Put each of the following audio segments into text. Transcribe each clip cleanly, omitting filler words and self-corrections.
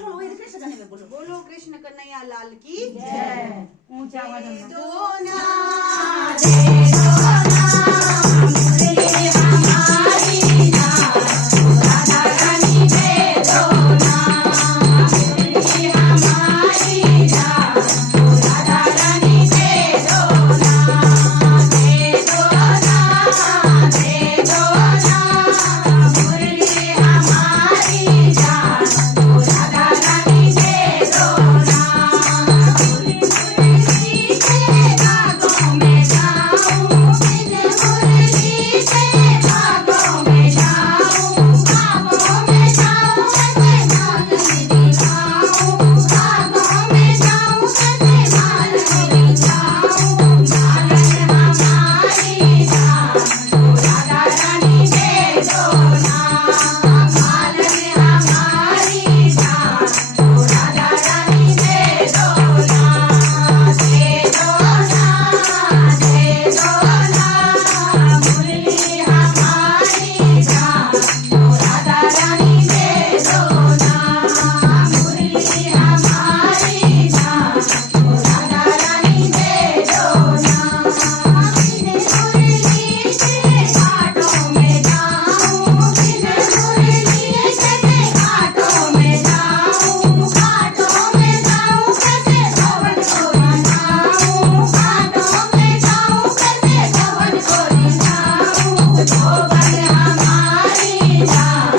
उठो वो कृष्ण कन्हैया में बोलो बोलो कृष्ण कन्हैया लाल की जय ऊंचा आवाज में दे दो ना मुरली हमारी जान राधा रानी दे दो ना मुरली हमारी जान राधा रानी दे दो ना दे दो ना दे दो ना मुरली हमारी जान राधा रानी दे दो ना मुरली के भागों में जाऊं बिन मुरली के भागों में जाऊं भागों में जाऊं कैसे माल दिखाऊं भागों में जाऊं कैसे माल दिखाऊं मालन हमारी जान राधा रानी दे दो ना मालन हमारी जान राधा रानी दे दो ना दे दो ना दे दो ना मुरली हमारी जान राधा रानी दे दो ना मुरली हमारी जान राधा रानी दे दो ना बिन मुरली के घाटों में जाऊं बिन मुरली के घाटों में जाऊं घाटों में जाऊं कैसे भवन को रिझाऊं घाटों में जाऊं कैसे भवन को रिझाऊं भवन हमारी जान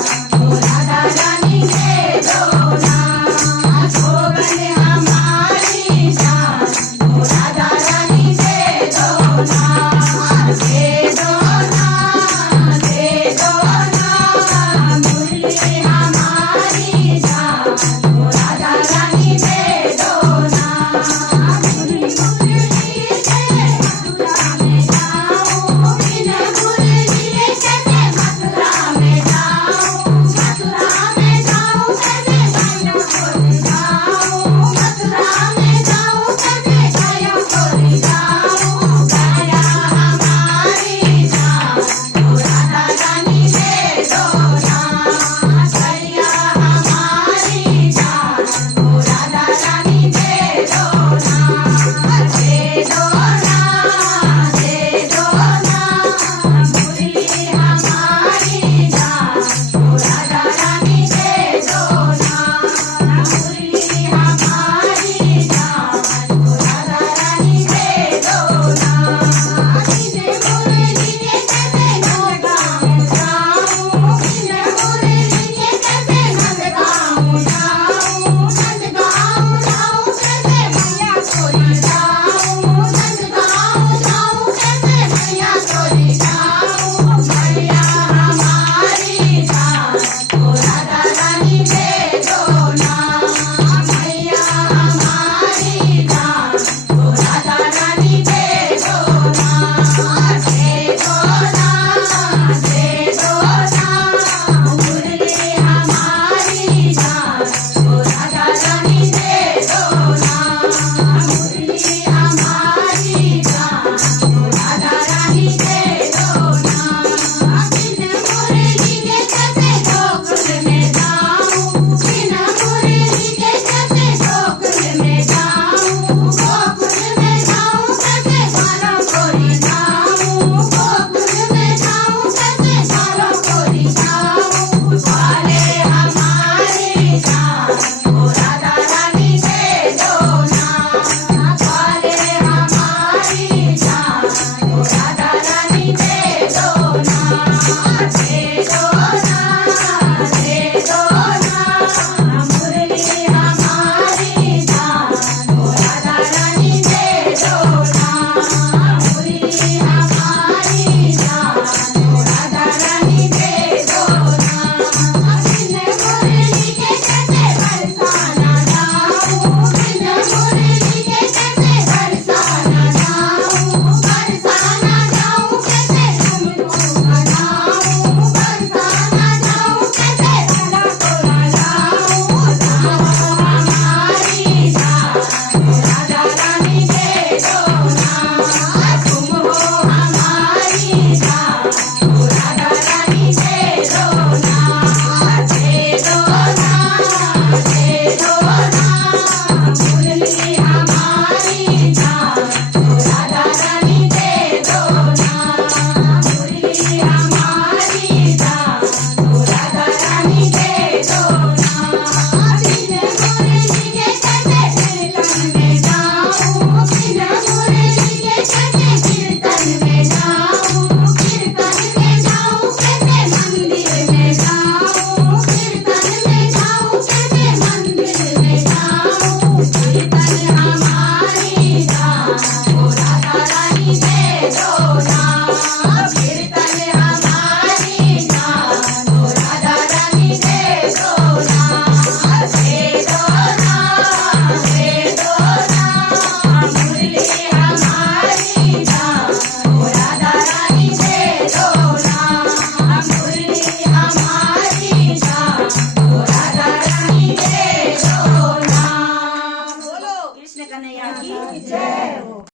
કૃષ્ણ કનૈયા કી જય.